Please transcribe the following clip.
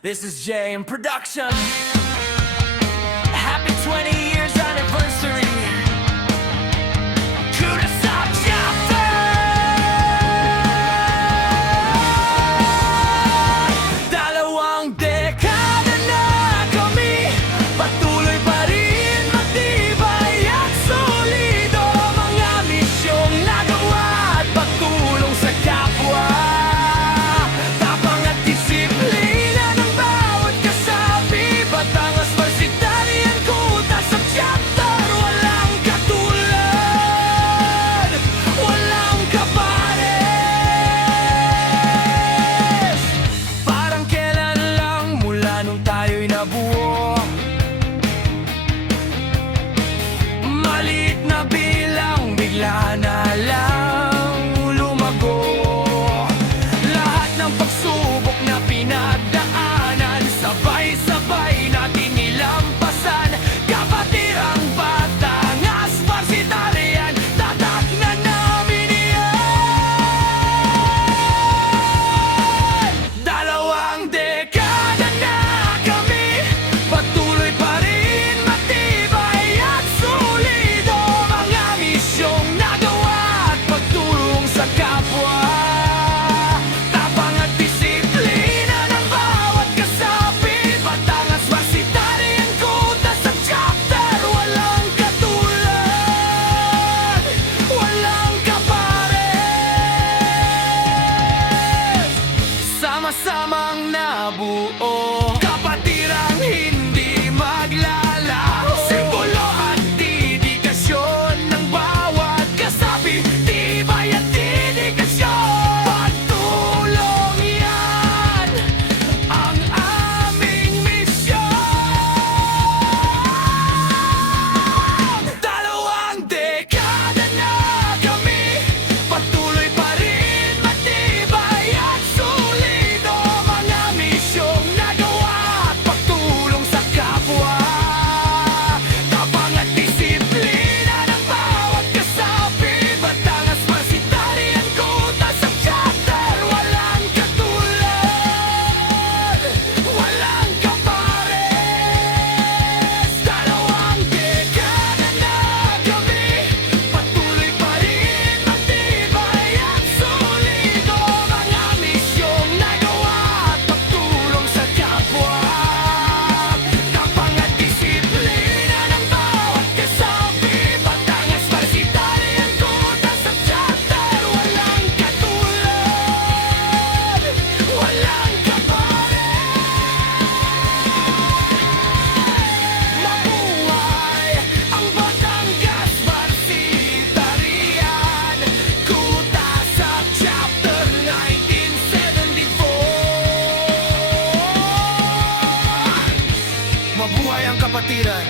This is Jay in production. Happy 20 years anniversary to the subchapter. Dalawang dekada na kami, patuloy pa rin matibay at solido. Mga misyong nagawa at pagtulong sa kapwa. Tapang at disiplina ng bawat kasapi, Batangas Varsity ang kuta sa chapter. Walang katulad, walang kapares. Parang kailan lang mula nung tayo'y nabuo, maliit na bilang bigla na lang lumago. Lahat ng pagsubok na pinagdaanan, sabay-sabay natin nilampasan. Kapatirang Batangas Varsity, tatak na namin yan. Dalawang dekada na kami, patuloy pa rin matibay at solido. Mga misyong nagawa at pagtulong sa kapwa. Tapang at disiplina ng bawat kasapi, Batangas Varsity ang kuta sa chapter. Walang katulad, walang kapares. Sama-samang nabuo, kapatirang hindi maglalaho. Simbolo at dedikasyon ng bawat kasapi, tibay at dedikasyon. Pagtulong yan ang aming misyon. Dalawang dekada na kami, patuloy pa rin matibay at solido. Mga misyong nagawa at pagtulong sa kapwa. Tapang at disiplina ng bawat kasapi, Batangas Varsity ang kuta sa chapter. Walang katulad, walang kapares. Dalawang dekada na kami, patuloy pa rin matibay at solido. Mga misyong nagawa at pagtulong sa kapwa. Tapang at disiplina ng bawat kasapi, Batangas Varsity ang kuta sa chapter. Walang katulad, walang kapares. Mabuhay ang Batangas Varsity, kuta sa chapter 1974. Mabuhay ang kapatiran.